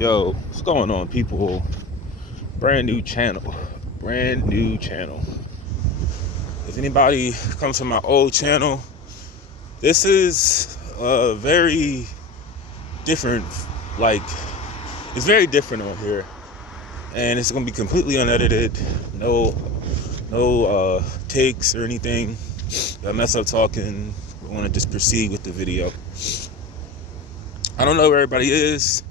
Yo, what's going on, people? Brand new channel. Brand new channel. If anybody comes from my old channel, this is very different. Like, it's very different on here. And it's going to be completely unedited. No takes or anything. I mess up talking. I want to just proceed with the video. I don't know where everybody is,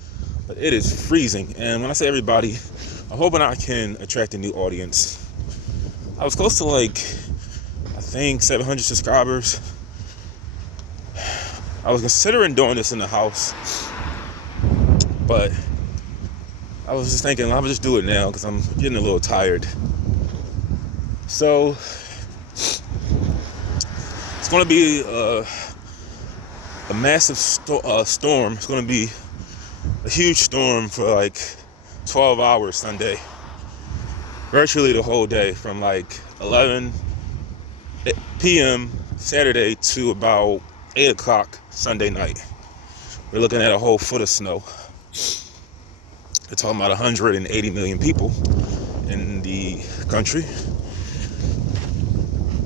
but it is freezing. And when I say everybody, I'm hoping I can attract a new audience. I was close to I think 700 subscribers. I was considering doing this in the house, but I was just thinking I'll just do it now because I'm getting a little tired. So it's going to be a massive storm. It's going to be a huge storm for 12 hours Sunday. Virtually the whole day from 11 p.m. Saturday to about 8 o'clock Sunday night. We're looking at a whole foot of snow. They're talking about 180 million people in the country.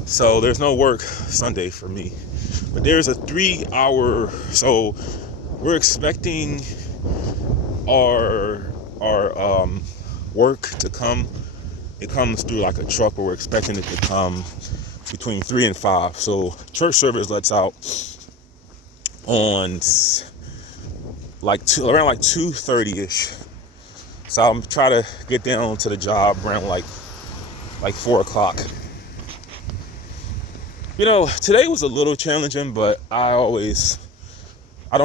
So there's no work Sunday for me. But there's a 3-hour, so we're expecting our work to come. It comes through like a truck, but we're expecting it to come between 3 and 5. So church service lets out on around 2:30ish. So I'm trying to get down to the job around like 4 o'clock. You know, today was a little challenging, but I don't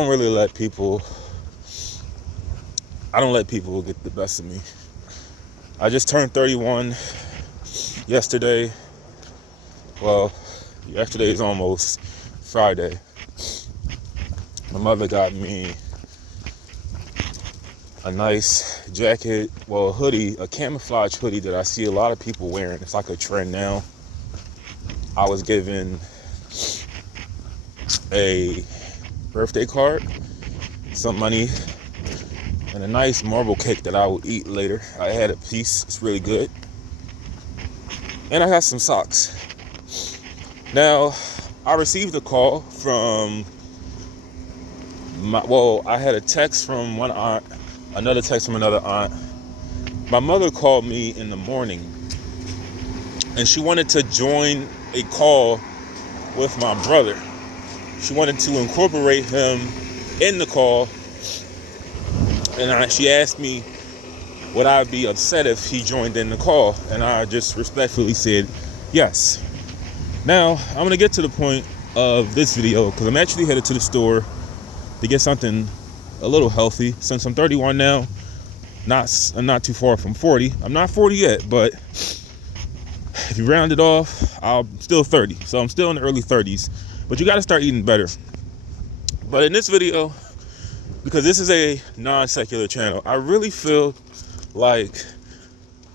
really let people get the best of me. I just turned 31 yesterday. Well, yesterday is almost Friday. My mother got me a nice jacket, a hoodie, a camouflage hoodie that I see a lot of people wearing. It's like a trend now. I was given a birthday card, some money, and a nice marble cake that I will eat later. I had a piece. It's really good. And I got some socks. Now, I received a call from I had a text from one aunt, another text from another aunt. My mother called me in the morning, and she wanted to join a call with my brother. She wanted to incorporate him in the call, and she asked me would I be upset if he joined in the call, and I just respectfully said yes. Now I'm going to get to the point of this video because I'm actually headed to the store to get something a little healthy. Since I'm 31 now, I'm not too far from 40. I'm not 40 yet, but if you round it off, I'm still 30. So I'm still in the early 30s. But you got to start eating better. But in this video, because this is a non-secular channel, I really feel like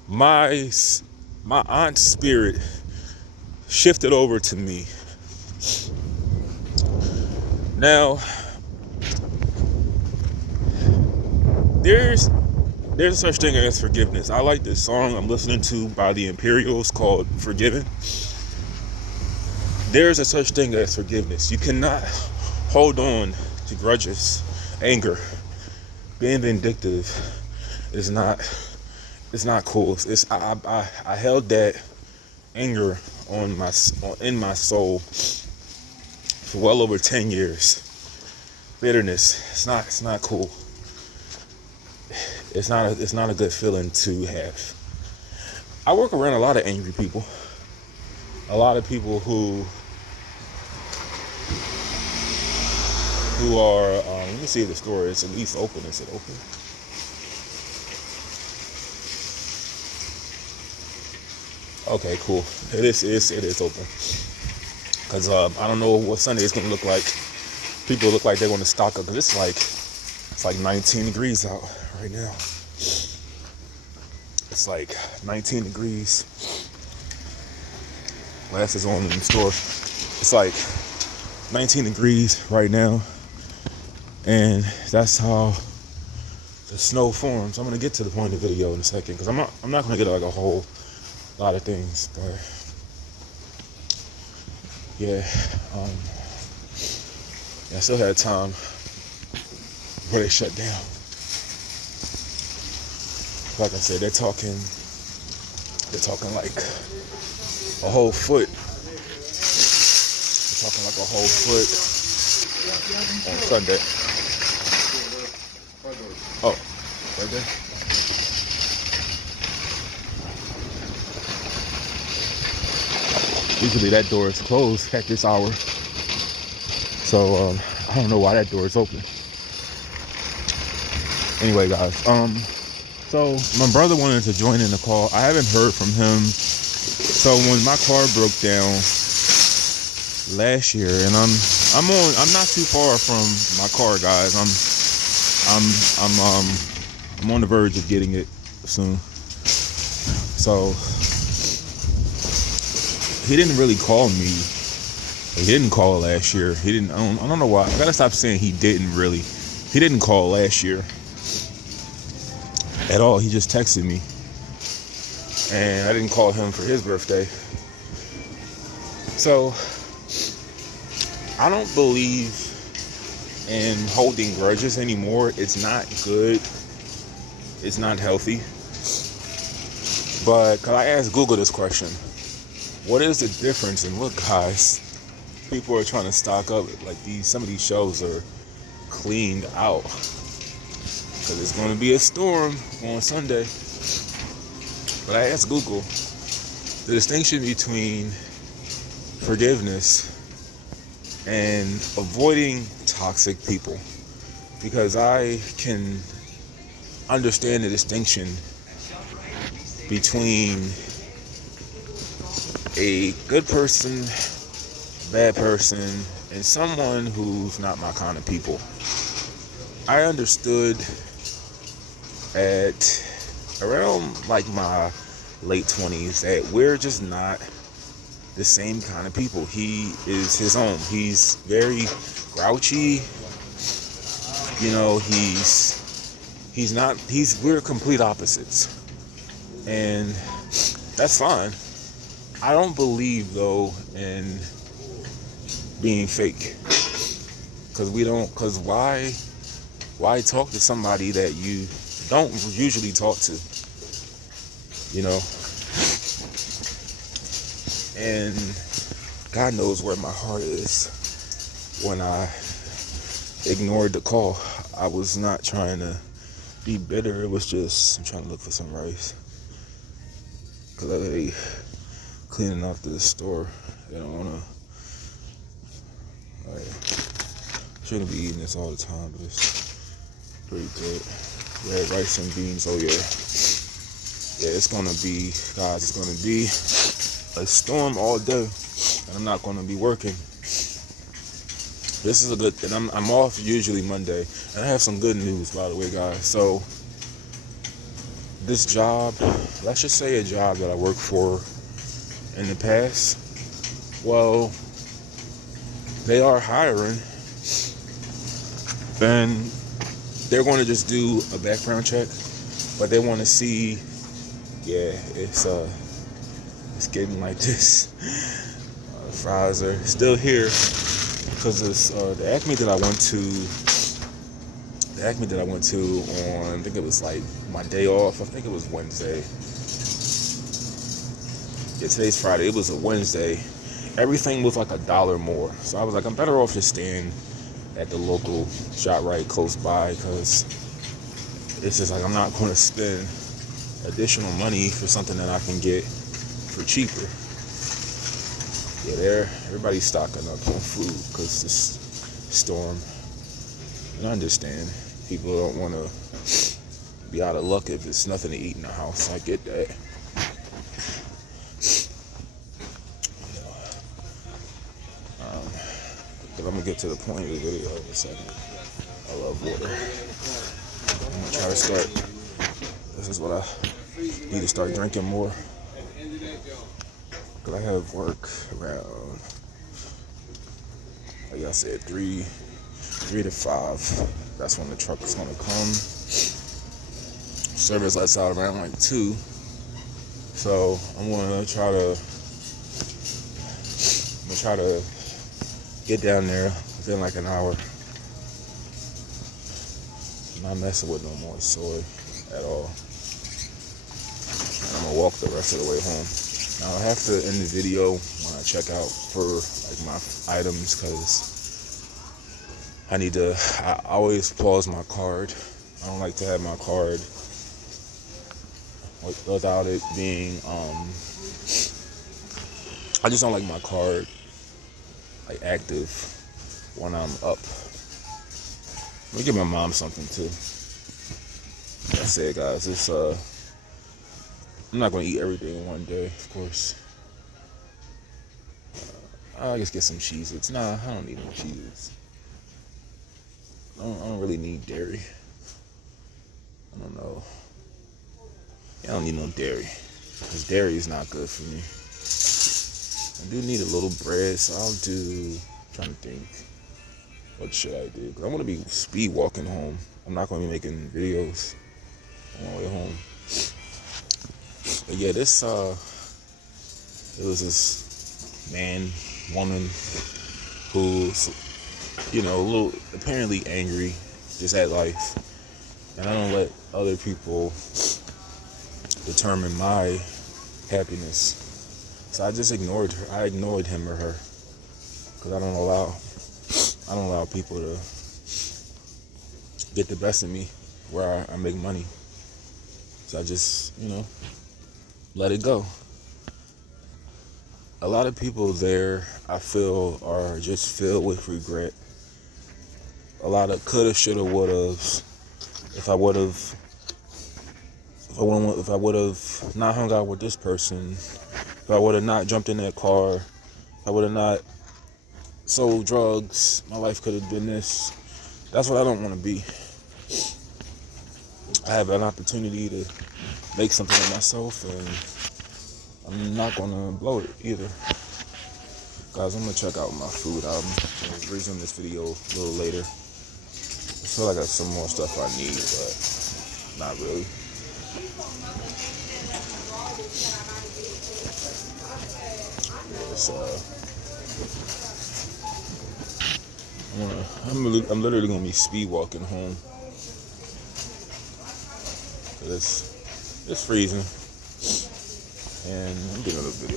my aunt's spirit shifted over to me. Now, there's a such thing as forgiveness. I like this song I'm listening to by the Imperials called Forgiven. There's a such thing as forgiveness. You cannot hold on to grudges, anger. Being vindictive is not cool. I held that anger in my soul for well over 10 years. Bitterness, it's not cool. It's not a good feeling to have. I work around a lot of angry people. A lot of people who are, let me see if the store is at least open. Is it open? Okay, cool. It is open. Because I don't know what Sunday is going to look like. People look like they're going to stock up. Because it's like 19 degrees out right now. It's like 19 degrees. Glasses on in the store. It's like 19 degrees right now. And that's how the snow forms. I'm gonna get to the point of the video in a second because I'm not gonna get like a whole lot of things, but yeah, I still had time before they shut down. Like I said, they're talking like a whole foot. They're talking like a whole foot on Sunday. Oh, right there. Usually that door is closed at this hour. So I don't know why that door is open. Anyway, guys, so my brother wanted to join in the call. I haven't heard from him. So when my car broke down last year, and I'm not too far from my car, guys. I'm on the verge of getting it soon. So he didn't really call me. He didn't call last year. He didn't. I don't know why. I gotta stop saying he didn't really. He didn't call last year at all. He just texted me, and I didn't call him for his birthday. So I don't believe in holding grudges anymore. It's not good. It's not healthy. But cause I asked Google this question: what is the difference? And look, guys, people are trying to stock up. Like some of these shows are cleaned out because it's going to be a storm on Sunday. But I asked Google the distinction between forgiveness and avoiding toxic people, because I can understand the distinction between a good person, bad person, and someone who's not my kind of people. I understood at around like my late 20s that we're just not the same kind of people. He is his own. He's very grouchy. You know, we're complete opposites. And that's fine. I don't believe though in being fake. Cause why talk to somebody that you don't usually talk to? You know? And God knows where my heart is when I ignored the call. I was not trying to be bitter. It was just, I'm trying to look for some rice. Cause they cleaning up the store. They don't wanna, shouldn't be eating this all the time, but it's pretty good. Red rice and beans, oh yeah. Yeah, it's gonna be, guys, it's gonna be a storm all day, and I'm not gonna be working. This is a good, and I'm off usually Monday, and I have some good news, by the way, guys. So this job, let's just say a job that I worked for in the past, well, they are hiring, and they're going to just do a background check, but they want to see, yeah, it's getting like this. Fries are still here because the Acme that I went to on, I think it was like my day off. I think it was Wednesday. Yeah, today's Friday. It was a Wednesday. Everything was like $1 more. So I was like, I'm better off just staying at the local ShopRite close by, because it's just like I'm not going to spend additional money for something that I can get for cheaper. Yeah, everybody's stocking up on food because this storm. And I understand people don't want to be out of luck if there's nothing to eat in the house. I get that. But I'm gonna get to the point of the video in a second. I love water. I'm gonna try to start. This is what I need to start drinking more. Cause I have work around, like I said, 3 to 5. That's when the truck is gonna come. service lets out around like 2. So I'm gonna try to get down there within like an hour. Not messing with no more soy at all. And I'm gonna walk the rest of the way home. Now I have to end the video when I check out for like my items, because I always pause my card. I don't like to have my card without it being, I just don't like my card like active when I'm up. Let me give my mom something too. That's it, guys. It's I'm not gonna eat everything in one day, of course. I just get some Cheez-Its. Nah, I don't need no Cheez-Its. I don't really need dairy. I don't know. I don't need no dairy, because dairy is not good for me. I do need a little bread, so I'll do. I'm trying to think. What should I do? Because I want to be speed walking home. I'm not going to be making videos on my way home. But yeah, it was this man, woman who's, a little apparently angry just at life. And I don't let other people determine my happiness. So I just ignored her. I ignored him or her, because I don't allow people to get the best of me where I make money. So I just, let it go. A lot of people there, I feel, are just filled with regret. A lot of coulda, shoulda, wouldas. If I would have not hung out with this person, if I would have not jumped in that car, if I would have not sold drugs, my life could have been this. That's what I don't want to be. I have an opportunity to make something of myself, and I'm not going to blow it either. Guys, I'm going to check out my food. I'll resume this video a little later. I feel like I got some more stuff I need, but not really. I'm literally gonna be speed walking home. It's freezing, and I'm doing a video.